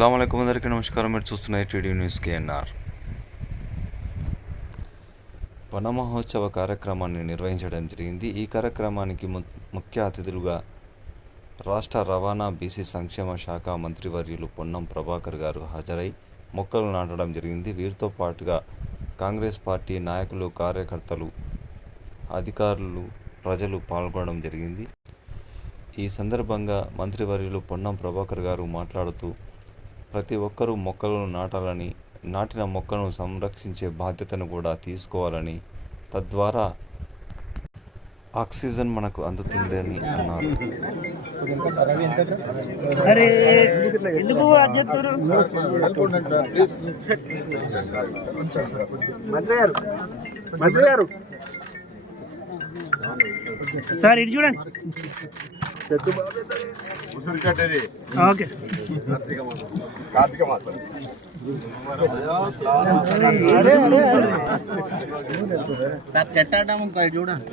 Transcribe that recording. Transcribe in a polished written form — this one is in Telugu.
అస్సలాము అలైకుం అందరికీ నమస్కారం. మీరు చూస్తున్నారు టీడీ న్యూస్ కేఎన్ఆర్. వన మహోత్సవ కార్యక్రమాన్ని నిర్వహించడం జరిగింది. ఈ కార్యక్రమానికి ముఖ్య అతిథులుగా రాష్ట్ర రవాణా బీసీ సంక్షేమ శాఖ మంత్రివర్యులు పొన్నం ప్రభాకర్ గారు హాజరై మొక్కలు నాటడం జరిగింది. వీరితో పాటుగా కాంగ్రెస్ పార్టీ నాయకులు, కార్యకర్తలు, అధికారులు, ప్రజలు పాల్గొనడం జరిగింది. ఈ సందర్భంగా మంత్రివర్యులు పొన్నం ప్రభాకర్ గారు మాట్లాడుతూ ప్రతి ఒక్కరూ మొక్కలను నాటాలని, నాటిన మొక్కను సంరక్షించే బాధ్యతను కూడా తీసుకోవాలని, తద్వారా ఆక్సిజన్ మనకు అందుతుందని అన్నారు. సార్ ఇటు చూడండి. ఓకే, కార్తీక మాసం చెట్టాటం చూడండి.